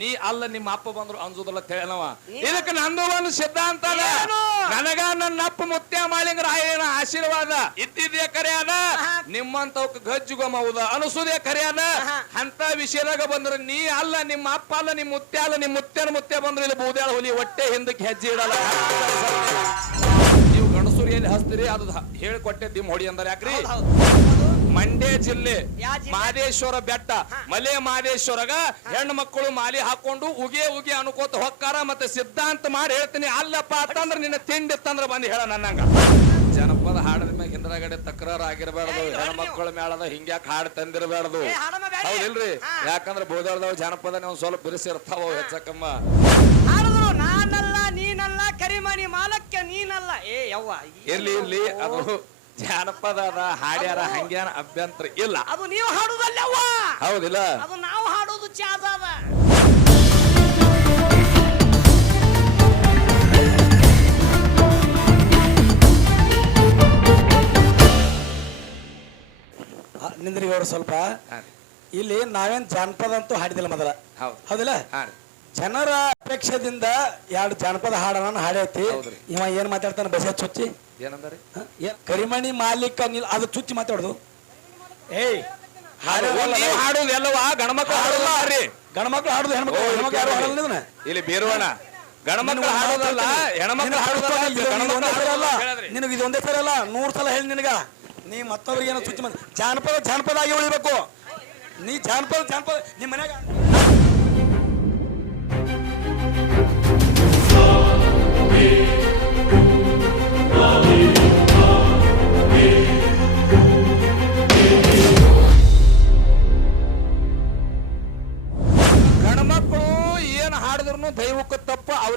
ನೀ ಅಲ್ಲ ನಿಮ್ಮ ಅಪ್ಪ ಬಂದ್ರು ಅಂಜುದಲ್ಲ ತಿಳಿಯನವ ನೀ- ಇದಕ್ಕೆ ನಂದು ಒಂದು ಸಿದ್ಧಾಂತ ಅದ ನನಗ ನನ್ನ ಅಪ್ಪ ಮುತ್ಯ ಮಾಳಿಂಗ ರಾಯನ ಆಶೀರ್ವಾದ ಇದ್ದಿದ್ದೇ ಕರೆಯಾದ. ನಿಮ್ಮಂತವಕ್ ಗಜ್ಜುಗಮ ಹೌದ? ಅನಸುದೇ ಕರೆಯಾದ. ಅಂತ ವಿಷಯದಾಗ ಬಂದ್ರೆ ನೀ ಅಲ್ಲ ನಿಮ್ಮ ಅಪ್ಪ ಅಲ್ಲ ನಿಮ್ಮ ಮುತ್ಯ ಅಲ್ಲ ನಿಮ್ಮ ಮುತ್ಯನ ಮುತ್ಯ ಬಂದ್ರೆ ಇಲ್ಲಿ ಬೂದ್ಯಾಳ ಹುಲಿ ಹೊಟ್ಟೆ ಹಿಂದಕ್ಕೆ ಹೆಜ್ಜೆ ಇಡಲ್ಲ. ನೀವು ಗಣಸೂರಿಯಲ್ಲಿ ಹಸ್ತಿರಿ ಅದು ಹೇಳಿಕೊಟ್ಟೆ ದಿಮ್ ಹೊಡಿ ಅಂದ್ರೆ ಯಾಕ್ರಿ. ಮಂಡ್ಯ ಜಿಲ್ಲೆ ಮಹದೇಶ್ವರ? ಮಾದೇಶ್ವರ ಬೆಟ್ಟ. ಮಲೆ ಮಹದೇಶ್ವರಗ ಹೆಣ್ಣು ಮಕ್ಕಳು ಮಾಲಿ ಹಾಕೊಂಡು ಉಗೆ ಉಗೆ ಅನ್ಕೋತ ಹೊಕ್ಕಾರ ಮತ್ತೆ ಸಿದ್ಧಾಂತ ಮಾಡಿ ಹೇಳ್ತೀನಿ. ಅಲ್ಲಪ್ಪ ಅಂತಂದ್ರ ನಿನ್ನ ತಿಂಡಿ ತಂದ್ರ ಬಂದು ಹೇಳ ನನ್ನಂಗ. ಜನಪದ ಹಾಡದ ಮ್ಯಾಗ ಹಿಂದ್ರಗಡೆ ತಕರಾರು ಆಗಿರಬಾರ್ದು ಮಕ್ಕಳ ಮೇಳದ ಹಿಂಗ್ಯಾಕ್ ಹಾಡು ತಂದಿರಬಾರ್ದು. ಹೌದಿಲ್ರಿ. ಯಾಕಂದ್ರ ಬೋದಾಳ್ದವ್ ಜನಪದ ನೀವು ಸ್ವಲ್ಪ ಬಿರುಸಿರ್ತಾವ ಹೆಚ್ಚಕಮ್ಮ ನಾನಲ್ಲ ನೀನಲ್ಲ ಕರಿಮಣಿ ಮಾಲಕ್ಕೆ ನೀನಲ್ಲ. ಏ ಯವ್ವ ಇರ್ಲಿ ಇರ್ಲಿ ಅದು ಜಾನಪದ ಅದ ಹಾಡ್ಯಾರ ಹಂಗ್ಯಾನ ಅಭ್ಯಂತರ ಇಲ್ಲ. ಅದು ನೀವು ಹಾಡುದಲ್ಲವ್ವ. ಹೌದಿಲ್ಲ? ಅದು ನಾವು ಹಾಡೋದು ಚಾದ ಅದ. ನಿಂದ್ರಿ ಅವ್ರು ಸ್ವಲ್ಪ. ಇಲ್ಲಿ ನಾವೇನ್ ಜಾನಪದ ಅಂತೂ ಹಾಡಿದಿಲ್ಲ ಮೊದಲ. ಹೌದು. ಹೌದಿಲ್ಲ? ಜನರ ಅಪೇಕ್ಷೆದಿಂದ ಎರಡು ಜಾನಪದ ಹಾಡನ ಹಾಡೈತಿ. ಹೌದ್ರಿ. ಇವ ಏನ್ ಮಾತಾಡ್ತಾನೆ? ಬಸ ಚುಚ್ಚಿ. ಏನಂದ್ರಿ? ಕರಿಮಣಿ ಮಾಲೀಕ ನಿಲ್ ಅದು ಚುಚ್ಚಿ ಮಾತಾಡುದು. ಏಯ್ ಅದು ನೀವು ಹಾಡು ಎಲ್ಲವಾ? ಗಣಮಕ್ಳು ಹಾಡಲ್ಲ ರೀ. ಗಣಮಕ್ಳು ಹಾಡುದು ಹೆಣ್ಮಕ್ಳು ಹೆಣ್ಮಕ್ಳು ಯಾರು ಹಾಡಲ್ಲ ಇದನ್ನ. ಇಲ್ಲಿ ಬೀರುವಣ ಗಣಮಕ್ಳು ಹಾಡೋದಲ್ಲ ಹೆಣ್ಮಕ್ಳು ಹಾಡೋದಲ್ಲ ಗಣಮಕ್ಳು ಹಾಡೋದಲ್ಲ. ನಿನಗೆ ಇದು ಒಂದೇ ಸರಿ ಅಲ್ಲ. ನೂರ್ ಸಲ ಹೇಳಿ ನಿನಗ. ನೀ ಮತ್ತೊಬ್ರಿಗೆ ಏನೋ ಚುಚ್ಚಿ ಮಾಡ್ ಜಾನಪದ ಜಾನಪದ ಆಗಿ ಉಳಿಬೇಕು. ನೀ ಜಾನಪದ ಜಾನಪದ ನಿಮ್ಮ ಮನ್ಯಾಗ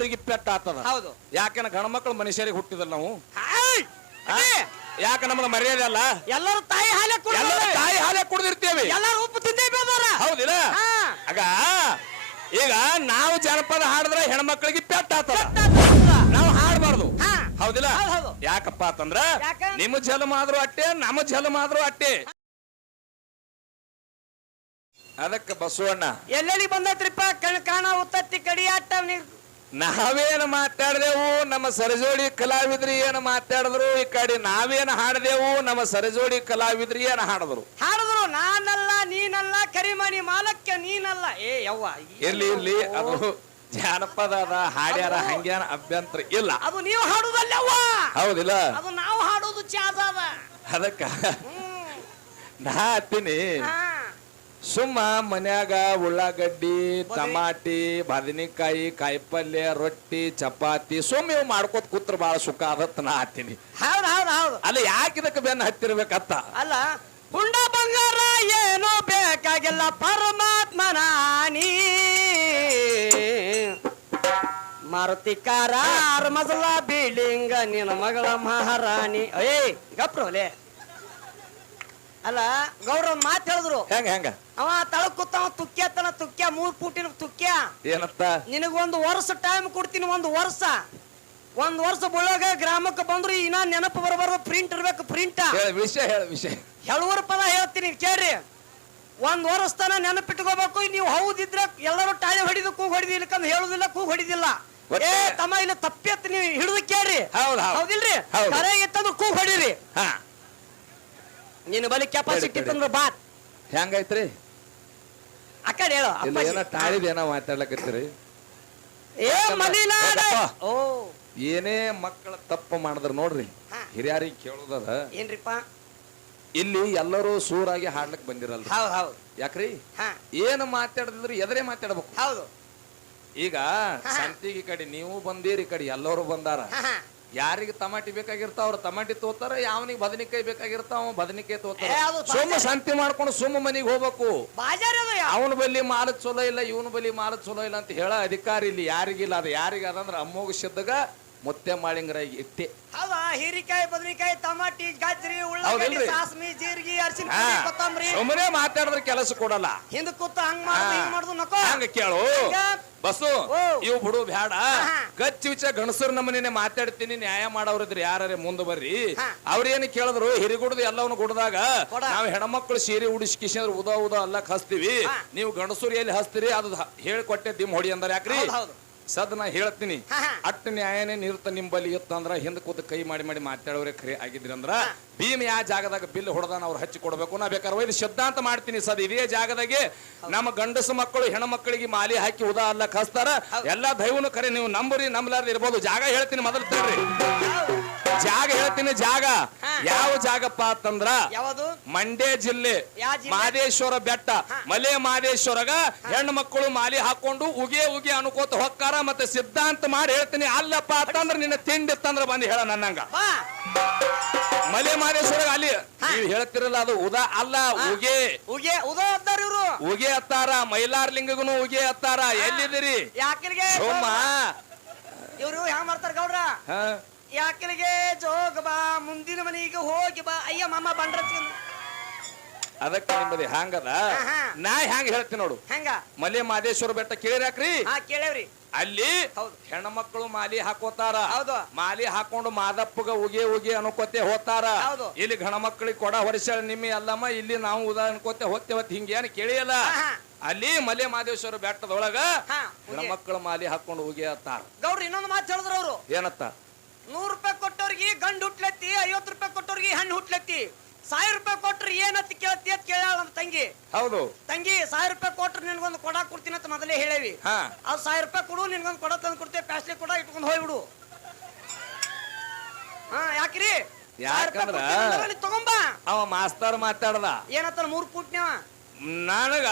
ಅವ್ರಿಗೆ ಪೆಟ್ಟ ಆಗ್ತದ. ಹೌದು. ಯಾಕಂದ್ರೆ ಗಣಮಕ್ಳು ಮನುಷ್ಯರಿಗೆ ಹುಟ್ಟಿದಲ್ಲ ನಾವು? ಹಾಯ್! ಯಾಕೆ ನಮ್ಗೆ ಮರ್ಯಾದೆ ಅಲ್ಲ? ಎಲ್ಲರೂ ತಾಯಿ ಹಾಲೆ ತಾಯಿ ಹಾಲೆ ಕುಡ್ದಿರ್ತೇವೆ. ಎಲ್ಲರೂ ಉಪ್ಪು ತಿಂದೇ ಬೇದಾರ ಹೌದಿಲ್ಲ? ಹಾ. ಆಗ ಈಗ ನಾವು ಜನಪದ ಹಾಡಿದ್ರೆ ಹೆಣ್ಮಕ್ಳಿಗೆ ಪೆಟ್ಟ ಆಗ್ತದ. ನಾವು ಹಾಡಬಾರ್ದು. ಹಾ. ಹೌದಿಲ್ಲ? ಹೌದ್ ಹೌದು. ಯಾಕಪ್ಪ ಅಂತಂದ್ರ ಯಾಕ? ನಿಮ್ಮ ಜಲಮ ಆದ್ರೂ ಅಟ್ಟೆ ನಮ್ಮ ಜಲಮ ಆದ್ರೂ ಅಟ್ಟೆ. ಅದಕ್ಕೆ ಬಸವಣ್ಣ. ಎಲ್ಲೆಲ್ಲಿ ಬಂದೈತ್ರಿಪ್ಪ ಕಣ್ ಕಾಣ ಉತ್ತತ್ತಿ ಕಡಿಯಾಟ ನೀ ನಾವೇನು ಮಾತಾಡ್ದೆವು? ನಮ್ಮ ಸರಜೋಡಿ ಕಲಾವಿದ್ರಿ ಏನು ಮಾತಾಡಿದ್ರು? ಈ ಕಡೆ ನಾವೇನು ಹಾಡ್ದೆವು? ನಮ್ಮ ಸರಜೋಡಿ ಕಲಾವಿದ್ರಿ ಏನು ಹಾಡಿದ್ರು? ಹಾಡಿದ್ರು ನಾನಲ್ಲ ನೀನಲ್ಲ ಕರಿಮಣಿ ಮಾಲಕ್ಯ ನೀನಲ್ಲ. ಏ ಯವ್ವ ಇರ್ಲಿ ಇರ್ಲಿ ಅದು? ಜಾನಪದ ಅದ ಹಾಡ್ಯಾರ ಹಂಗ್ಯಾನ ಅಭ್ಯಂತರ ಇಲ್ಲ. ಅದು ನೀವು ಹಾಡುದಲ್ಲವ್ವ ಹೌದಿಲ್ಲ? ಅದು ನಾವು ಹಾಡೋದು ಚಾದ ಅದ. ಅದಕ್ಕ ನಾ ಹತ್ತೀನಿ. ಸುಮ್ಮ ಮನ್ಯಾಗ ಉಳ್ಳಾಗಡ್ಡಿ ಟಮಾಟಿ ಬದನೆಕಾಯಿ ಕಾಯಿಪಲ್ಯ ರೊಟ್ಟಿ ಚಪಾತಿ ಸುಮ್ಮ ಇವ್ ಮಾಡ್ಕೋತ ಕೂತ್ರ ಬಹಳ ಸುಖ ಅದತ್ ನಾ ಹತ್ತೀನಿ ಹೌದ್ ಹೌದ್ ಹೌದು. ಅಲ್ಲ ಯಾಕೆ ಇದಕ್ಕೆ ಬೆನ್ನ ಹತ್ತಿರ್ಬೇಕತ್ತ ಅಲ್ಲ ಹುಂಡ ಬಂಗಾರ ಏನು ಬೇಕಾಗಿಲ್ಲ ಪರಮಾತ್ಮನ ನೀ. ಮಾರುತಿ ಕಾರ ಆರ್ ಬಿಲ್ಡಿಂಗ ನಿನ್ನ ಮಗಳ ಮಹಾರಾಣಿ. ಏಯ್ ಗಪ್ರೋಲೆ ಅಲ್ಲ ಗೌರವ್ ಮಾತು ಹೇಳಿದ್ರು. ಹೆಂಗ ಹೆಂಗ? ಅವ ತಳಗ್ ಕೂತಾವ ತುಕ್ಕ್ಯಾತನ ತುಕ್ಕ್ಯ ಮೂರ್ ಪೂಟಿನ ತುಕ್ಕ್ಯ. ಏನತ್ತ ನಿನಗೊಂದು ವರ್ಷ ಟೈಮ್ ಕೊಡ್ತೀನಿ ಒಂದು ವರ್ಷ. ಒಂದ್ ವರ್ಷ ಬೀಳೋಗ ಗ್ರಾಮಕ್ಕೆ ಬಂದ್ರು ಇನ್ನ ನೆನಪು ಬರಬಾರ್ದು ಪ್ರಿಂಟ್ ಇರ್ಬೇಕು ಪ್ರಿಂಟ್ ಹೇಳ ವಿಷಯ ಹೇಳ ವಿಷಯ. ಕೆಲವರು ಪದ ಹೇಳ್ತೀನಿ ಕೇಳ್ರಿ. ಒಂದ್ ವರ್ಷ ತನ ನೆನಪಿಟ್ಕೋಬೇಕು ನೀವು ಹೌದಿದ್ರೆ ಎಲ್ಲರೂ ಟಾಳಿ ಹೊಡಿದು ಕೂಗ್ ಹೊಡಿದಿಲ್ಲ ಕಂದ್ ಹೇಳುದಿಲ್ಲ ಕೂಗ್ ಹೊಡಿದಿಲ್ಲ. ಏ ತಮ್ಮ ಇಲ್ಲ ತಪ್ಪೆತ್ ನೀವು ಹಿಡಿದು ಕೇಳ್ರಿ. ಹೌದ್ ಹೌದ್. ಹೌದಿಲ್ರಿ? ಕರೆಗೆ ಕರೆ ಇತ್ತಂದ್ರೆ ಕೂಗ್ ಹೊಡಿರಿ. ಹಾ. ನಿನ್ನ ಬಲಿ ಕೆಪಾಸಿಟಿ ಬಾ ಇತ್ತಂದ್ರೆ ಬಾತ್ ಹೆಂಗೈತ್ರಿ? ಆ ಕಡೆ ಹೇಳು ಇಲ್ಲ ಅಪ್ಪಾಜಿ. ಏನ ತಾಳಿದ ಏನೋ ಮಾತಾಡ್ಲಕತ್ತೀರಿ? ಏ ಮಲಿನಾಡ ಓ. ಏನೇ ಮಕ್ಕಳ ತಪ್ಪು ಮಾಡಿದ್ರ ನೋಡ್ರಿ. ಹಾ. ಹಿರಿಯರಿಗೆ ಕೇಳೋದದ. ಏನ್ರಿಪ್ಪ? ಇಲ್ಲಿ ಎಲ್ಲರೂ ಸೂರಾಗಿ ಹಾಡ್ಲಕ್ ಬಂದಿರಲ್ಲ ಹೌದ್ ಹೌದ್. ಯಾಕ್ರಿ? ಹಾ. ಏನು ಮಾತಾಡಿದ್ರು ಎದರೇ ಮಾತಾಡ್ಬೇಕು. ಹೌದು. ಈಗ ಸಂತಿಗೆ ಕಡೆ ನೀವು ಬಂದೀರಿ ಈ ಕಡೆ ಎಲ್ಲರೂ ಬಂದಾರ. ಹಾ ಹಾ. ಯಾರಿಗೆ ತಮಾಟಿ ಬೇಕಾಗಿರ್ತಾವ ಅವ್ರು ತಮಾಟಿ ತೋತಾರ ಯಾವನಿಗೆ ಬದನಿಕಾಯಿ ಬೇಕಾಗಿರ್ತಾವ ಬದನಿಕಾಯಿ ತೋತಾರ ಸುಮ್ಮ. ಸಂತಿ ಮಾಡ್ಕೊಂಡು ಸುಮ್ಮ ಮನಿಗೆ ಹೋಗ್ಬೇಕು ಅವನ ಬಲ್ಲಿ ಮಾಲ ಚಲೋ ಇಲ್ಲ ಇವನ ಬಲ್ಲಿ ಮಾಲ ಚಲೋ ಇಲ್ಲ ಅಂತ ಹೇಳ ಅಧಿಕಾರಿ ಇಲ್ಲಿ ಯಾರಿಗಿಲ್ಲ ಅದು ಯಾರಿಗಾದ್ರೆ ಅದಂದ್ರ ಅಮ್ಮೋಗ ಸಿದ್ಧಗ ಮುತ್ತೆ ಮಾಳಿಂಗರ ಇತ್ತೆ ಹೌದಾ ಹೀರಿಕಾಯಿ ಬದನೆಕಾಯಿ ಟಮಾಟಿ ಗಜ್ರಿ ಉಳ್ಳಾಗಡ್ಡಿ ಹೌದಿಲ್ರಿ? ಸಾಸ್ಮಿ ಜೀರಿಗೆ ಅರಿಶಿನ ಹಾ. ಪುಡಿ, ಕೊತ್ತಂಬರಿ ಸುಮ್ಮನೆ ಮಾತಾಡಿದ್ರೆ ಕೆಲಸ ಕೊಡಲ್ಲ ಹಿಂದ ಕೂತ ಹಂಗ್ ಮಾಡುದು ಹಿಂಗ್ ಮಾಡುದು ನಕೋ ಹಂಗ ಕೇಳು ಬಸ್ಸು ಓ. ಇವು ಬಿಡು ಬ್ಯಾಡ ಗಚ್ಚ ಗಚ್ಚಿ ವಿಚ ಗಣಸರ ನಮ್ಮನೆ ಮಾತಾಡ್ತೀನಿ ನ್ಯಾಯ ಮಾಡೋರಿದ್ರೆ ಯಾರೇ ಮುಂದೆ ಬರ್ರಿ ಹಾ. ಅವ್ರೇನು ಕೇಳಿದ್ರು ಹಿರಿಗುಡ್ದು ಎಲ್ಲವನ್ನ ಗುಡ್ದಾಗ ಕೊಡ. ನಾವು ಹೆಣ್ಮಕ್ಳು ಸೀರೆ ಉಡಿಸಿ ಕಿಶಂದ್ರ ಉದ ಉದ ಅಲ್ಲಕ್ ಹಸ್ತೀವಿ ಹಾ. ನೀವು ಗಣಸೂರ್ ಎಲ್ಲಿ ಹಸ್ತೀರಿ ಅದು ಹೇಳಿಕೊಟ್ಟೆ ದಿಮ್ ಹೊಡಿ ಅಂದಾರ ಯಾಕ್ರಿ ಹೌದ್ ಹೌದು. ಸದ್ ನಾ ಹೇಳ್ತೀನಿ. ಅಟ್ಟು. ಅಟ್ ನ್ಯಾಯನೇ ನಿರುತ್ತ ನಿಂಬಲ್ಲಿ ಇತ್ತಂದ್ರ ಹಿಂದ್ ಕೂತ್ ಕೈ ಮಾಡಿ ಮಾಡಿ ಮಾತಾಡೋರೆ ಖರೆ ಆಗಿದ್ರಿ ಅಂದ್ರ ಭೀಮ್ ಯಾ ಜಾಗದಾಗ ಬಿಲ್ ಹೊಡೆದಾನ ಅವ್ರು ಹಚ್ಚಿ ಕೊಡ್ಬೇಕು. ನಾ ಬೇಕಾರ ಒಯ್ದು ಸಿದ್ಧಾಂತ ಮಾಡ್ತೀನಿ ಸದ್ ಇದೇ ಜಾಗದಾಗೆ. ನಮ್ಮ ಗಂಡಸು ಮಕ್ಕಳು ಹೆಣ್ಣು ಮಕ್ಕಳಿಗೆ ಮಾಲಿ ಹಾಕಿ ಉದಾ ಅಲ್ಲ ಕಸ್ತಾರ. ಎಲ್ಲಾ ದೈವನು ಖರೆ ನೀವು ನಂಬರಿ ನಂಬಲಾರ್ದು ಇರ್ಬೋದು. ಜಾಗ ಹೇಳ್ತೀನಿ ಮೊದಲು ತಡ್ರಿ. ಜಾಗ ಹೇಳ್ತೀನಿ ಜಾಗ. ಯಾವ ಜಾಗಪ್ಪ ಅಂತಂದ್ರ ಯಾವುದು? ಮಂಡ್ಯ ಜಿಲ್ಲೆ. ಯಾವ ಜಿಲ್ಲೆ? ಮಾದೇಶ್ವರ ಬೆಟ್ಟ. ಮಲೆ ಮಾದೇಶ್ವರಗ ಹೆಣ್ಣು ಮಕ್ಕಳು ಮಾಲಿ ಹಾಕೊಂಡು ಉಗೆ ಉಗೆ ಅನ್ಕೋತ ಹೊಕ್ಕಾರ ಮತ್ತೆ ಸಿದ್ಧಾಂತ ಮಾಡಿ ಹೇಳ್ತೀನಿ. ಅಲ್ಲಪ್ಪ ಅಂತಂದ್ರ ನಿನ್ನ ತಿಂಡಿ ತಂದ್ರ ಬಂದು ಹೇಳ ನನ್ನಂಗ. ಬಾ. ಮಲೆ ಮಾದೇಶ್ವರ ಅಲ್ಲಿ ನೀವು ಹೇಳ್ತಿರಲ್ಲ ಅದು ಉದಾ ಅಲ್ಲ ಉಗೆ. ಉಗೆ ಉದೋ ಅಂತಾರ ಇವ್ರು. ಉಗೆ ಅತ್ತಾರ ಮೈಲಾರ್ ಲಿಂಗಗೂ ಉಗೆ ಅತ್ತಾರ. ಎಲ್ಲಿದಿರಿ ಯಾಕಿಲ್ಗೆ ಸೋಮ ಇವ್ರು ಮಾಡ್ತಾರ ಗೌಡ್ರ? ಹ? ಯಾಕಿಲ್ಗೆ ಜೋಗ ಬಾ ಮುಂದಿನ ಮನೆಗೆ ಹೋಗಿ ಬಾ. ಅಯ್ಯ ಮಾಮ ಬಂಡ್ರ ಅದಕ್ಕೆ ನಿಮ್ಮದಿ ಹ್ಯಾಂಗದ. ನಾ ಹ್ಯಾಂಗ ಹೇಳ್ತೀನಿ ನೋಡು. ಹೆಂಗ? ಮಲೆ ಮಾದೇಶ್ವರ ಬೆಟ್ಟ ಕೇಳಿರಾಕ್ರಿ? ಹಾ ಕೇಳೇವ್ರಿ. ಅಲ್ಲಿ ಹೌದು. ಹೆಣ್ಮಕ್ಳು ಮಾಲಿ ಹಾಕೋತಾರ. ಹೌದು. ಮಾಲಿ ಹಾಕೊಂಡು ಮಾದಪ್ಪಗ ಉಗೆ ಉಗೆ ಅನ್ಕೋತೆ ಹೋತಾರ. ಹೌದು. ಇಲ್ಲಿ ಗಣಮಕ್ಳಿಗೆ ಕೊಡ ಹೊರಿಸ್ಯಾಳ ನಿಮ್ಮ ಅಲ್ಲಮ್ಮ ಇಲ್ಲಿ ನಾವು ಉದಾ ಅನ್ಕೋತೆ ಹೋಗ್ತೇವತ್ ಹಿಂಗೇನು ಕೇಳಿಯಲ್ಲ. ಅಲ್ಲಿ ಮಲೆ ಮಾದೇಶ್ವರ ಬೆಟ್ಟದೊಳಗ ಹಾ, ಉಗೆ. ಹೆಣ್ಮಕ್ಳು ಮಾಲಿ ಹಾಕೊಂಡು ಉಗೆ ಅತ್ತಾರ. ಗೌರಿ ಇನ್ನೊಂದು ಮಾತು ಹೇಳಿದ್ರು ಅವ್ರು. ಏನತ್ತ? ನೂರ್ ರೂಪಾಯಿ ಕೊಟ್ಟವ್ರಿಗೆ ಗಂಡು ಹುಟ್ಲತ್ತಿ ಐವತ್ತು ರೂಪಾಯಿ ಕೊಟ್ಟವ್ರಿಗೆ ಹಣ್ಣು ಹುಟ್ಲತ್ತಿ. ಸಾವಿರ ರೂಪಾಯಿ ಕೊಟ್ರಿ ಏನತ್ತ ಕೇಳತ್ತಿ ಅಂತ ಕೇಳ್ಯಾಳ ನಮ್ಮ ತಂಗಿ. ಹೌದು. ತಂಗಿ ಸಾವಿರ ರೂಪಾಯಿ ಕೊಟ್ರೆ ನಿನ್ಗೊಂದು ಕೊಡ ಕೊಡ್ತೀನಿ ಅಂತ ಮೊದಲೇ ಹೇಳೇವಿ. ಹಾ. ಅದು ಸಾವಿರ ರೂಪಾಯಿ ಕೊಡು ನಿನ್ಗೊಂದು ಕೊಡ ತಂದು ಕೊಡ್ತೇವೆ ಪ್ಯಾಸ್ಲಿ ಕೊಡ ಇಟ್ಕೊಂಡು ಹೋಗ್ಬಿಡು. ಹಾ ಯಾಕ್ರಿ? ತಗೊಂಬ ಯಾಕಂದ್ರ- ಅವ ಮಾಸ್ತರ್ ಮಾತಾಡ್ದ. ಏನತ್ತ ಮೂರ್ ಕೂಟ್ನ್ಯಾವ ನನಗ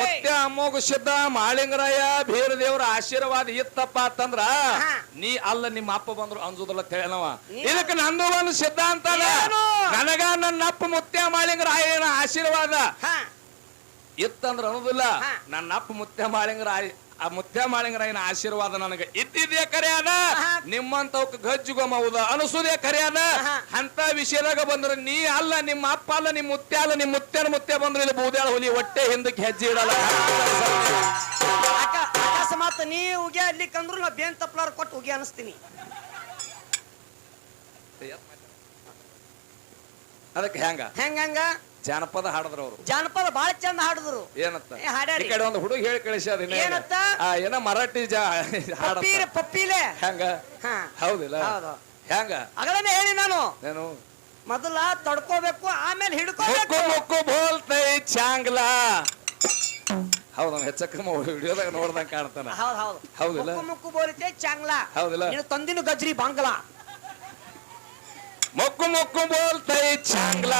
ಮತ್ತೆ ಅಮೋಘ ಅಮ್ಮೋಗ ಸಿದ್ಧ ಮಾಳಿಂಗರಾಯ ಬೇರೆ ದೇವರ ಆಶೀರ್ವಾದ ಇತ್ತಪ್ಪ ಅಂತಂದ್ರ ನೀ ಅಲ್ಲ ನಿಮ್ಮ ಅಪ್ಪ ಬಂದ್ರು ಅಂಜುದಲ್ಲ ತಿಳಿಯನವ ಇದಕ್ಕೆ ನಂದು ಒಂದು ಸಿದ್ಧಾಂತ ಅದ ಏನು? ನನಗ ನನ್ನ ಅಪ್ಪ ಮುತ್ಯ ಮಾಳಿಂಗರಾಯನ ಆಶೀರ್ವಾದ. ಇತ್ತಂದ್ರ ಅನ್ನೋದಿಲ್ಲ. ನನ್ನ ಅಪ್ಪ ಮುತ್ಯ ಮಾಳಿಂಗರಾಯ ಆ ಮುತ್ಯ ಮಾಳಿಂಗರಾಯನ ಆಶೀರ್ವಾದ ನನಗೆ ಇದ್ದಿದ್ದೇ ಕರೆಯಾದ? ಆಹಾ. ನಿಮ್ಮಂತವಕ್ ಗಜ್ಜುಗೊಮ್ಮವುದ ಅನಿಸುದೇ ಕರೆ ಅದ ಆಹಾ. ಅಂತ ವಿಷಯದಾಗ ಬಂದ್ರೆ ನೀ ಅಲ್ಲ ನಿಮ್ಮ ಅಪ್ಪ ಅಲ್ಲ ನಿಮ್ಮ ಮುತ್ಯ ಅಲ್ಲ ನಿಮ್ಮ ಮುತ್ಯನ ಮುತ್ಯ ಬಂದ್ರೆ ಇಲ್ಲಿ ಬೂದ್ಯಾಳ ಹುಲಿ ಹೊಟ್ಟೆ ಹಿಂದಕ್ಕೆ ಹೆಜ್ಜೆ ಇಡಲ್ಲ. ಅಕ- ಅಕಸ್ಮಾತ್ ನೀ ಉಗಿ ಅಲ್ಲಿಕಂದ್ರು ನಾ ಬೇನ್ ತಪ್ಲಾರ ಕೊಟ್ಟು ಉಗಿ ಅನಿಸ್ತೀನಿ. ಅದಕ್ಕೆ ಹೆಂಗ ಹಂಗ? ಜಾನಪದ ಹಾಡಿದ್ರು ಅವರು. ಜಾನಪದ ಬಹಳ ಚಂದ ಹಾಡಿದ್ರು. ಏನತ್ತ. ಈ ಕಡೆ ಒಂದು ಹುಡುಗ ಹೇಳಿ ಕಳಿಸಿ ಇನ್ನ ಏನ? ಏನತ್ತ? ಏನ ಮರಾಠಿ ಜಾ ಹಾಡತ್ತ. ಪಪ್ಪೀಲೆ. ಹೆಂಗ? ಹಾ. ಹೌದಿಲ್ಲ? ಹೌದು. ಹೆಂಗ? ಅಗಳನ್ನೇ ಹೇಳಿ ನಾನು. ನಾನು ಮೊದಲ ತಡ್ಕೋಬೇಕು ಆಮೇಲೆ ಹಿಡ್ಕೋಬೇಕು. ಮುಕ್ಕು ಬೋಲ್ತೈ ಚಾಂಗ್ಲಾ. ಹೌದ ಹೆಚ್ಚಕ್ಕಮ್ಮ ವಿಡಿಯೋದಾಗ ನೋಡ್ದಂಗ ಕಾಣ್ತಾನ. ಹೌದ್ ಹೌದು. ಹೌದಿಲ್ಲ? ಮುಕ್ಕು ಮುಕ್ಕು ಚಾಂಗ್ಲಾ. ಹೌದಿಲ್ಲ? ನೀನು ತಂದಿನ ಗಜ್ರಿ ಬಾಂಗ್ಲ. ಮುಕ್ಕು ಮುಕ್ಕು ಬೋಲ್ತೈ ಚಾಂಗ್ಲ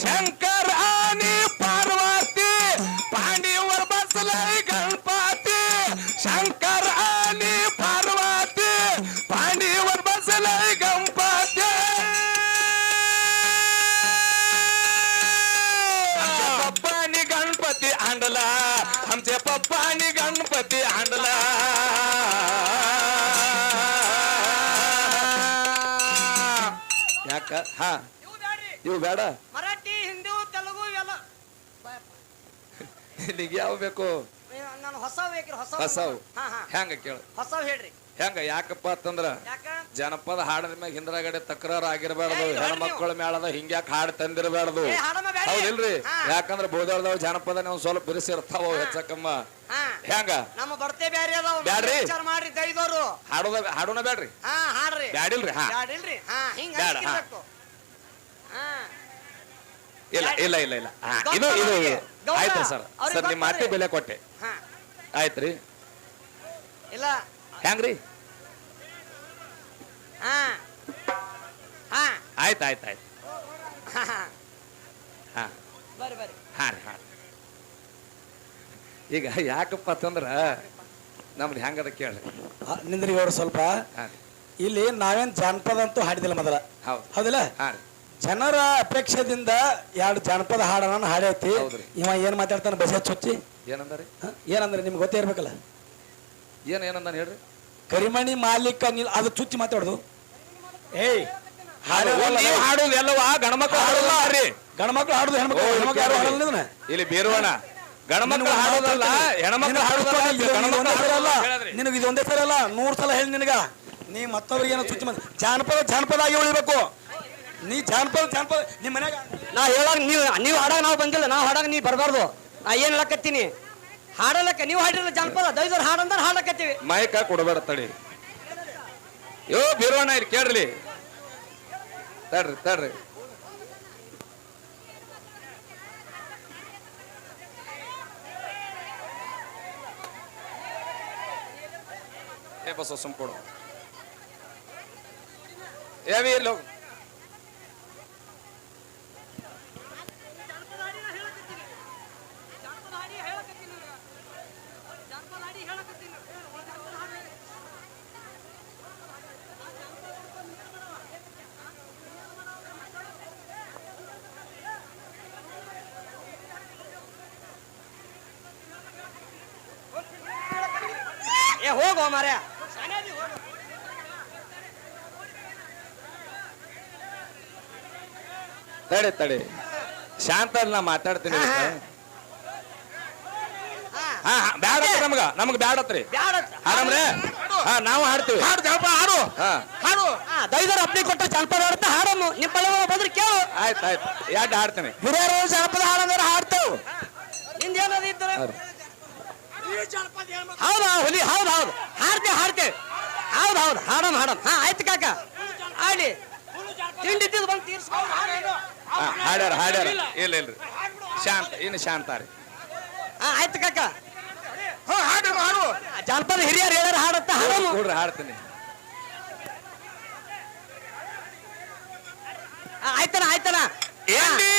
ಶಂಕರ್ ಆನಿ ಪಾರ್ವತಿ ಯಾಕ? ಹಾ. ಇವು ಬೇಡ. ಮರಾಠಿ ಹಿಂದಿ ತೆಲುಗು ಇವೆಲ್ಲ. ನಿನಗೆ ಯಾವ ಬೇಕು? ನಾನು ಹೊಸ ಬೇಕ್ರಿ ಹೊಸ ಹೊಸವು. ಹಾ ಹಾ. ಹೆಂಗ ಕೇಳು. ಹೊಸವ್ ಹೇಳ್ರಿ. ಹೆಂಗ ಯಾಕಪ್ಪ ಅಂತಂದ್ರ ಯಾಕ? ಜನಪದ ಹಾಡದ ಮ್ಯಾಗ ಹಿಂದ್ರಾಗಡೆ ತಕರಾರು ಆಗಿರಬಾರ್ದು ಹೆಣ್ಮಕ್ಳ ಮೇಳದ ಹಿಂಗ್ಯಾಕ್ ಹಾಡ್ ತಂದಿರಬಾರ್ದು ಹೌದಿಲ್ರಿ. ಯಾಕಂದ್ರ ಬೋದಾಳದವ್ ಜನಪದ ಒಂದ್ ಸ್ವಲ್ಪ ಬಿರುಸಿರ್ತಾವ ಇರ್ತಾವ ಹಾ. ಹೆಂಗ? ನಮ್ಮ ಬರ್ತೆ ಬ್ಯಾರೆ ಅದಾವ. ಬ್ಯಾಡ್ರಿ. ವಿಚಾರ ಮಾಡ್ರಿ ದೈದೋರು ಹಾಡೋದ ಹಾಡೋಣ ಬ್ಯಾಡ್ರಿ? ಹಾ ಹಾಡ್ರಿ. ಬ್ಯಾಡಿಲ್ರಿ ಹಾ. ಬ್ಯಾಡಿಲ್ರಿ ಹಾ. ಹಿಂಗ ಇಲ್ಲ ಇಲ್ಲ ಇಲ್ಲ ಇಲ್ಲ. ಇದು ಇದು. ಆಯ್ತು ಸರ್. ಸರ್ ನಿಮ್ಮ ಮಾತಿ ಬೆಲೆ ಕೊಟ್ಟೆ. ಆಯ್ತ್ರಿ. ಇಲ್ಲ. ಹೆಂಗ್ರಿ? ಹಾ. ಹಾ. ಆಯ್ತು ಆಯ್ತು ಆಯ್ತು. ಹಾ ಹಾ. ಹಾ. ಬರ್ರಿ ಬರ್ರಿ. ಹಾ ರೀ ಹಾ ರೀ. ಈಗ ಯಾಕಪ್ಪ ಅಂತಂದ್ರ ನಮ್ದು ಹೆಂಗದ ಕೇಳ್ರಿ ನಿಂದ್ರಿ ಅವ್ರು ಸ್ವಲ್ಪ. ಹಾ ಇಲ್ಲಿ ನಾವೇನ್ ಜಾನಪದ ಅಂತೂ ಹಾಡಿದಿಲ್ಲ ಮೊದಲ. ಹೌದು. ಹೌದಿಲ್ಲ? ಹಾ ರೀ. ಜನರ ಅಪೇಕ್ಷೆದಿಂದ ಎರಡು ಜಾನಪದ ಹಾಡನ ಹಾಡೈತಿ. ಹೌದ್ರಿ. ಇವ ಏನ್ ಮಾತಾಡ್ತಾನೆ? ಬಸ ಹಚ್ಚಿ ಏನಂದ್ರಿ ಹ? ಏನಂದ್ರೆ? ನಿಮ್ಗೆ ಗೊತ್ತೇ ಇರ್ಬೇಕಲ್ಲ? ಏನ್ ಏನಂದ ಹೇಳ್ರಿ? ಕರಿಮಣಿ ಮಾಲೀಕ ನಿಲ್ ಅದು ಚುಚ್ಚಿ ಮಾತಾಡುದು. ಏಯ್ ಹಾಡೋದು ಎಲ್ಲವಾ? ಗಣಮಕ್ಳು ಹಾಡಲ್ಲ ರೀ ಗಂಡ್ಮಕ್ಳು ಹಾಡುದು ಹೆಣ್ಮಕ್ಳು ಹೆಣ್ಮಕ್ಳು ಯಾರು ಹಾಡಲ್ಲ ಇದನ್ನ ಇಲ್ಲಿ ಬೀರವಣ. ಗಣಮಕ್ಳು ಹಾಡೋದಲ್ಲ, ಹೆಣ್ಮಕ್ಳು ಹಾಡೋದಲ್ಲ, ಗಣಮಕ್ಳು ಹಾಡೋದಲ್ಲ? ಹೇಳಿದ್ರಿ. ನಿನಗೆ ಇದೊಂದೇ ಸರಿ ಅಲ್ಲ? ನೂರ್ ಸಲ ಹೇಳಿ ನಿನಗ. ನೀ ಮತ್ತೊಬ್ಬರಿಗೆ ಏನೋ ಚುಚ್ಚಿ ಮಾತು ಜಾನಪದ ಜಾನಪದ ಆಗಿ ಉಳಿಬೇಕು. ನೀ ಜಾನಪದ ಜಾನಪದ ನಿಮ್ಮ ಮನ್ಯಾಗ ನಾ ಹೇಳಾಗ ನೀವು ನೀವು ಹಾಡಾಗ ನಾವು ಬಂದಿಲ್ಲ. ನಾವು ಹಾಡಾಗ ನೀ ಬರಬಾರ್ದು. ನಾ ಏನ್ ಹೇಳಕತ್ತೀನಿ? ಹಾಡಲಕ್ಕ ನೀವು ಹಾಡಿರಲ್ಲ ಜಾನಪದ ದೈದರ್ ಹಾಡಂದ್ರೆ ಹಾಡಕತ್ತೀವಿ. ಮೈಕ ಕೊಡಬೇಡ ತಡಿ. ಯೋ ಬೀರೋಣ ಇಲ್ಲಿ ಕೇಳ್ರಿ. ತಡ್ರಿ ತಡ್ರಿ. ಏ ಸುಮ್ ಕೊಡು ಏವಿ ಇಲ್ಲ ಹೋಗು. ಹೋಗೋ ತಡೆ ತಡಿ. ಶಾಂತ ನಾ ಮಾತಾಡ್ತೀನಿ ಹಾ, ಬ್ಯಾಡತ್ರಿ ನಮ್ಗ. ನಮ್ಗ ಬ್ಯಾಡತ್ರಿ ಬ್ಯಾಡ ಆರಾಮ್ರೆ? ಹಾ ನಾವು ಹಾಡ್ತೀವಿ. ಹಾಡು ಜಾನಪದ ಹಾಡು. ಹಾ. ಹಾಡು. ದೈದರ ಅಪ್ಲಿ ಕೊಟ್ಟ ಜಾನಪದ ಹಾಡ್ತಾ ಹಾಡನ್ನು ನಿಮ್ಮ ಬಳಿ ಬಂದ್ರೆ ಕೇಳು. ಆಯ್ತು ಆಯ್ತು. ಯಾಡ್ ಹಾಡ್ತೀನಿ? ಹಿರಿಯರು ಜಾನಪದ ಹಾಡಂದ್ರೆ ಹಾಡ್ತೇವೆ. ಹೌದು. ಹೌದಾ ಹುಲಿ ಹೌದು ಹೌದು. ಹಾಡ್ತೇವೆ ಹಾಡ್ತೇವೆ ಹೌದು ಹೌದು. ಹಾಡಮ್ ಹಾಡಮ್ ಹಾ ಆಯ್ತು ಕಾಕ. ಆಡಿ ತಿಂಡಿ ತಿಂದು ಬಂದು ತೀರ್ಸ್ಕೊಂಡು ಹಾ, ಹಾಡ್ಯಾರ ಹಾಡ್ಯಾರ. ಇಲ್ಲ ಇಲ್ರಿ ಶಾಂತ ಇನ್ನು ಶಾಂತ ರೀ. ಹಾ ಆಯ್ತು ಕಾಕ. ಹಾಡು ಹಾಡು. ಜಾನಪದ ಹಿರಿಯರು ಹೇಳ್ಯಾರ ಹಾಡತ್ತ ಹಾಡೋಣ ಹಾಡ್ತೀನಿ. ಆಯ್ತಣ ಆಯ್ತನ ಆಯ್ತನ ಇಂಡಿಯಾ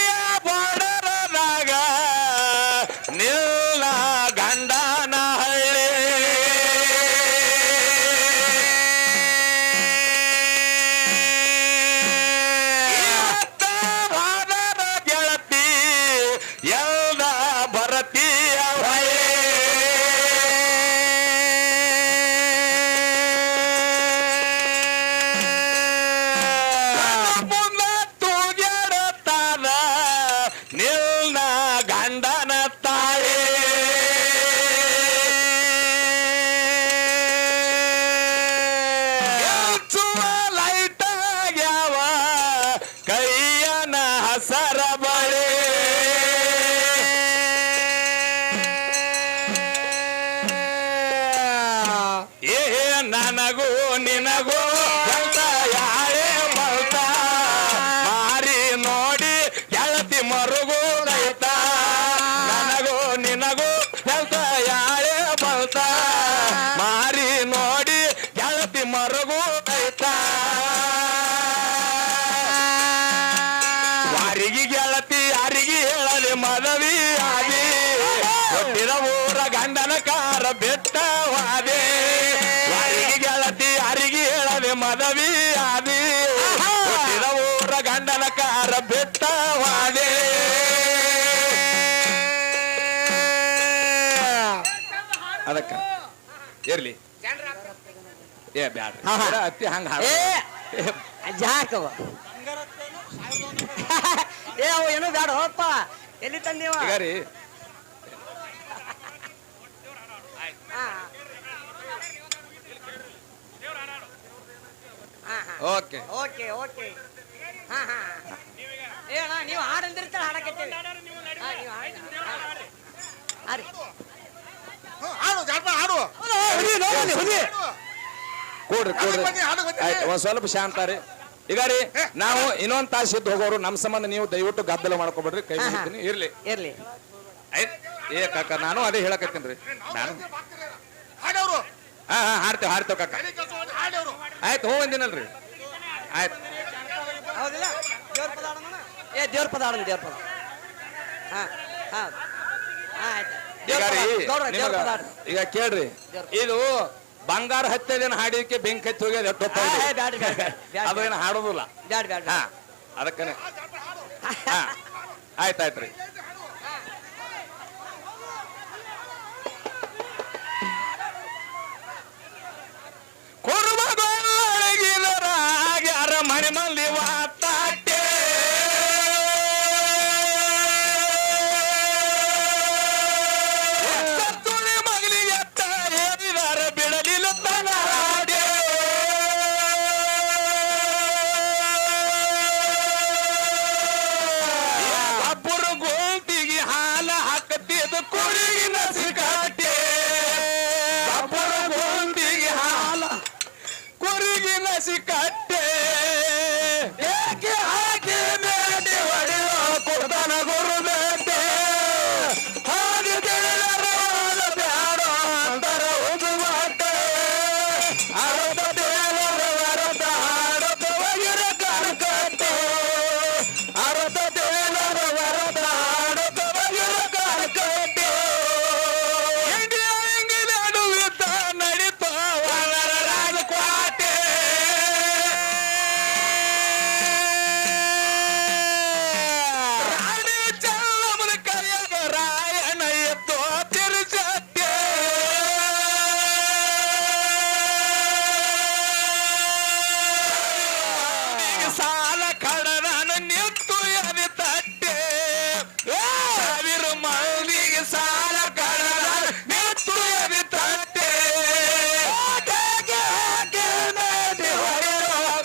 ವಾರಿಗೆ ಗೆಳತಿ ಯಾರಿಗೆ ಹೇಳಲಿ ಮದವಿ ಆದಿ. ಕೊಟ್ಟಿರ ಊರ ಗಂಡನ ಕಾರ ಬೆಟ್ಟವಾದೆ ವಾರಿಗೆ ಗೆಳತಿ ಯಾರಿಗೆ ಹೇಳಲಿ ಮದವಿ ಆದಿ. ಕೊಟ್ಟಿರ ಊರ ಗಂಡನ ಕಾರ ಬೆಟ್ಟವಾದೆ ಅದಕ್ಕ. ಇರ್ಲಿ. ಏ. ಬರೀ ಅತ್ತಿ ಹಂಗ ಜಾಕವ ಏ ಅವ ಏನೋ ಬ್ಯಾಡ ಹೋಪ್ಪ ಎಲ್ಲಿ ತಂದೀವ. ಓಕೆ ಓಕೆ ಓಕೆ ಹಾ ಹಾ ಏ ಅಣ್ಣ ನೀವು ಹಾಡಂದಿರ್ತಾರ ಹಾಡಕತ್ತೇವೆ ಹಾಡಿ. ಹಾಡಿ. ಹಾಡು. ಕೂಡ್ರಿ ಕೂಡ್ರಿ. ಆಯ್ತು ಒಂದ್ ಸ್ವಲ್ಪ ಶಾಂತ ರೀ ಈಗ ರೀ ನಾವು ಇನ್ನೊಂದ್ ತಾಸು ಇದ್ದು ಹೋಗೋರು ನಮ್ಮ ಸಂಬಂಧ ನೀವು ದಯವಿಟ್ಟು ಗದ್ದಲ ಮಾಡ್ಕೊಬೇಡ್ರಿ ಕೈ ಹಾ, ಹಾ. ಮುಗಿತೀನಿ ಇರ್ಲಿ. ಇರ್ಲಿ. ಆಯ್ತ್ ಏ ಕಾಕ ನಾನು ಅದೇ ಹೇಳಕತ್ತೀನಿ ನಾನು ಹಾಡವ್ರು ಹಾ ಹಾ ಹಾಡ್ತೇವೆ ಹಾಡ್ತೇವೆ ಕಾಕ. ಹಾಡವ್ರು ಆಯ್ತು ಹೋ ಒಂದಿನಲ್ರಿ ಆಯ್ತು. ಹೌದಿಲ್ಲ? ದೇವ್ರ ಪದ ಆಡೋಣ ಏ ದೇವ್ರ ಪದ ದೇವ್ರ ಪದ. ಹಾ ಹಾ ಆಯ್ತು. ಈಗ ಗೌಡ್ರ, ದೇವ್ರ ಪದ. ಈಗ ಕೇಳ್ರಿ. ಇದು ಬಂಗಾರ ಹತ್ತದೇನು ಹಾಡಿದಕ್ಕೆ ಬೆಂಕಿ ಹತ್ತಿ ಹೋಗ್ಯದ ಅದೇನು ಹಾಡೋದಿಲ್ಲ. ಅದಕ್ಕನೆ. ಹಾ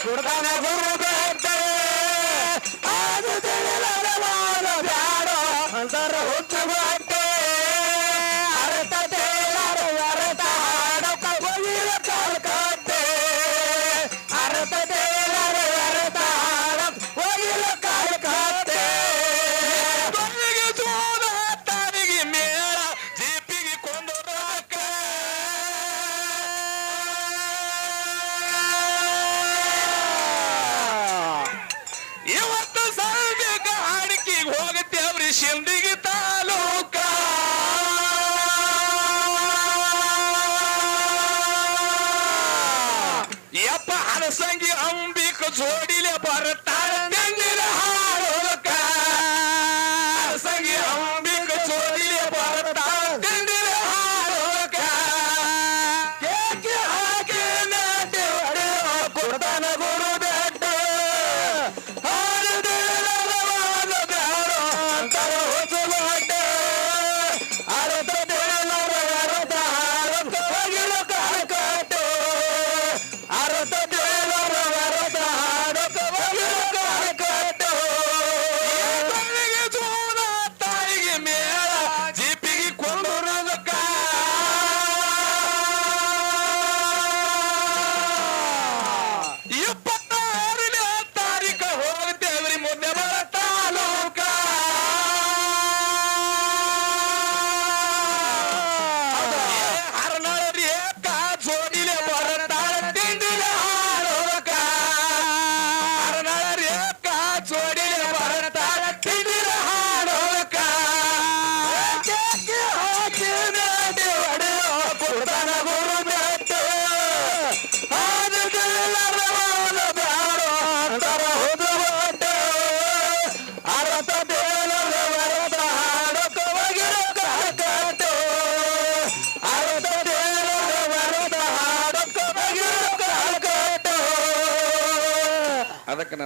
ಹೊಡೆಯುವ ಕುಡ್ದನ ಜೋಡಿಲೆ ಬರ್ತಾರ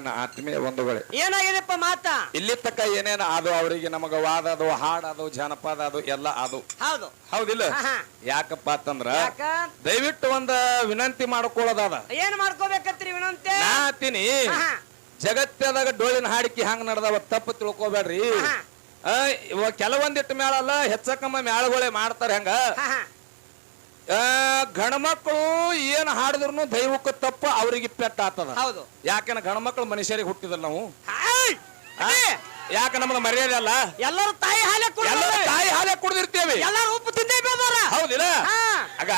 ನನ್ನ ಆತ್ಮೀಯ ಬಂಧುಗಳೇ. ಏನಾಗಿದೆಪ್ಪ ಮಾತ? ಇಲ್ಲಿ ತಕ್ಕ ಏನೇನ ಅದು ಅವರಿಗೆ ನಮಗ ವಾದ ಅದು ಹಾಡದು ಜನಪದ ಅದು ಎಲ್ಲ ಅದು. ಹೌದು. ಹೌದಿಲ್ಲ. ಯಾಕಪ್ಪ ಅಂತಂದ್ರ ದಯವಿಟ್ಟು ಒಂದ ವಿನಂತಿ ಮಾಡ್ಕೊಳ್ಳೋದಾದ. ಏನ್ ಮಾಡ್ಕೋಬೇಕತ್ರಿ ವಿನಂತಿ? ಆತೀನಿ ಜಗತ್ತದಾಗ ಡೋಳಿನ ಹಾಡಿಕೆ ಹಂಗ ನಡೆದವ ತಪ್ಪು ತಿಳ್ಕೊಬೇಡ್ರಿ. ಕೆಲವೊಂದಿಟ್ಟು ಮೇಳಲ್ಲ ಹೆಚ್ಚಕಮ್ಮ ಮೇಳಗಳೇ ಮಾಡ್ತಾರೆ ಹಂಗ? ಗಣಮಕ್ಕಳು ಏನ್ ಹಾಡಿದ್ರು ದೈವಕ್ಕೆ ತಪ್ಪ ಅವ್ರಿಗೆ ಪೆಟ್ಟ ಆತದ ಹೌದು. ಯಾಕಂದ್ರೆ ಗಣಮಕ್ಕಳು ಮನುಷ್ಯರಿಗೆ ಹುಟ್ಟಿದಲ್ಲ ನಾವು? ಯಾಕೆ ನಮ್ಗೆ ಮರ್ಯಾದೆ ಅಲ್ಲ? ಎಲ್ಲರೂ ತಾಯಿ ಹಾಲೆ ಎಲ್ಲರೂ ತಾಯಿ ಹಾಲೆ ಕುಡಿದಿರ್ತೇವೆ. ಎಲ್ಲರೂ ಉಪ್ಪು ಹೌದಿಲ್ಲ? ಆಗ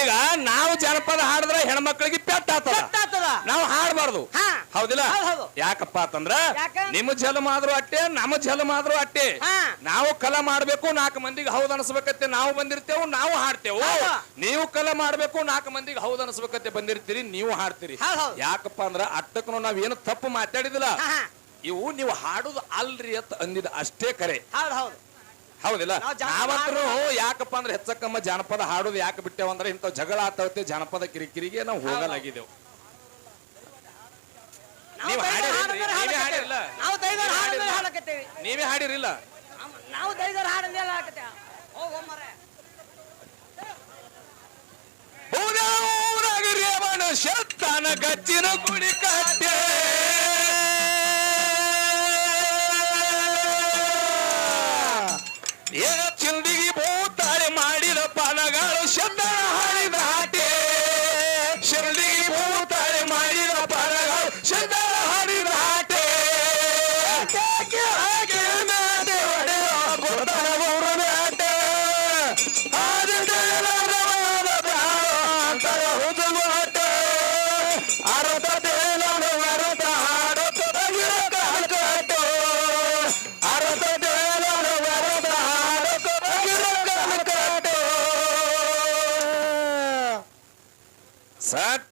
ಈಗ ನಾವು ಜನಪದ ಹಾಡಿದ್ರೆ ಹೆಣ್ಮಕ್ಳಿಗೆ ಪೆಟ್ಟ ಆತದ ನಾವು ಹಾಡಬಾರ್ದು. ಹೌದಿಲ್ಲ? ಹೌದ್ ಹೌದು. ಯಾಕಪ್ಪ ಅಂತಂದ್ರ ನಿಮ್ ನಿಮ್ಮ ಜಲಮ ಆದ್ರೂ ಅಟ್ಟೆ ನಮ್ಮ ಜಲಮ ಆದ್ರೂ ಅಟ್ಟೆ. ನಾವು ಕಲಾ ಮಾಡ್ಬೇಕು ನಾಲ್ಕು ಮಂದಿಗೆ ಹೌದ್ ಅನ್ಸ್ಬೇಕತ್ತೆ. ನಾವು ಬಂದಿರ್ತೇವೆ ನಾವು ಹಾಡ್ತೇವೆ. ನೀವು ಕಲಾ ಮಾಡ್ಬೇಕು ನಾಲ್ಕು ಮಂದಿಗೆ ಹೌದ್ ಅನ್ಸ್ಬೇಕತ್ತೆ. ಬಂದಿರ್ತೀರಿ ನೀವು ಹಾಡ್ತೀರಿ. ಯಾಕಪ್ಪ ಅಂದ್ರ ಅಟ್ಟಕ್ಕೂ ನಾವ್ ಏನು ತಪ್ಪು ಮಾತಾಡಿದಿಲ್ಲ. ಇವು ನೀವು ಹಾಡುದು ಅಲ್ರಿ ಅಂತ ಅಂದಿದ ಅಷ್ಟೇ ಕರೆ. ಹೌದು. ಹೌದಿಲ್ಲ? ನಾವ್ ಜಾನಪದ ಯಾಕಪ್ಪ ಅಂದ್ರೆ ಹೆಚ್ಚಕ್ಕಮ್ಮ ಜಾನಪದ ಹಾಡೋದು ಯಾಕೆ ಬಿಟ್ಟೇವಂದ್ರೆ ಇಂತ ಜಗಳ ಆತವತ್ತೆ ಜಾನಪದ ಕಿರಿಕಿರಿಗೆ ನಾವು ಹೋಗಲಾಗಿದ್ದೆವು. ನಾವು ಹಾಡಿರಿಲ್ಲ? ನಾವು ದೈವರ ನೀವೇ ಹಾಡಂದ್ರೆ ಹಾಡಿರಲ್ಲ? ನೀವೇ ಹಾಡಿರಿಲ್ಲ. ನಾವು ದೈವರ ಹಾಡಂದ್ರೆ ಹಾಡಕತ್ತೇವ. ಹೋಗೋ ಮರೆ ಊರಾಗ ರೇವಣ ಗಚ್ಚಿನ ಗುಡಿ ಕಟ್ಟೆ. ಏ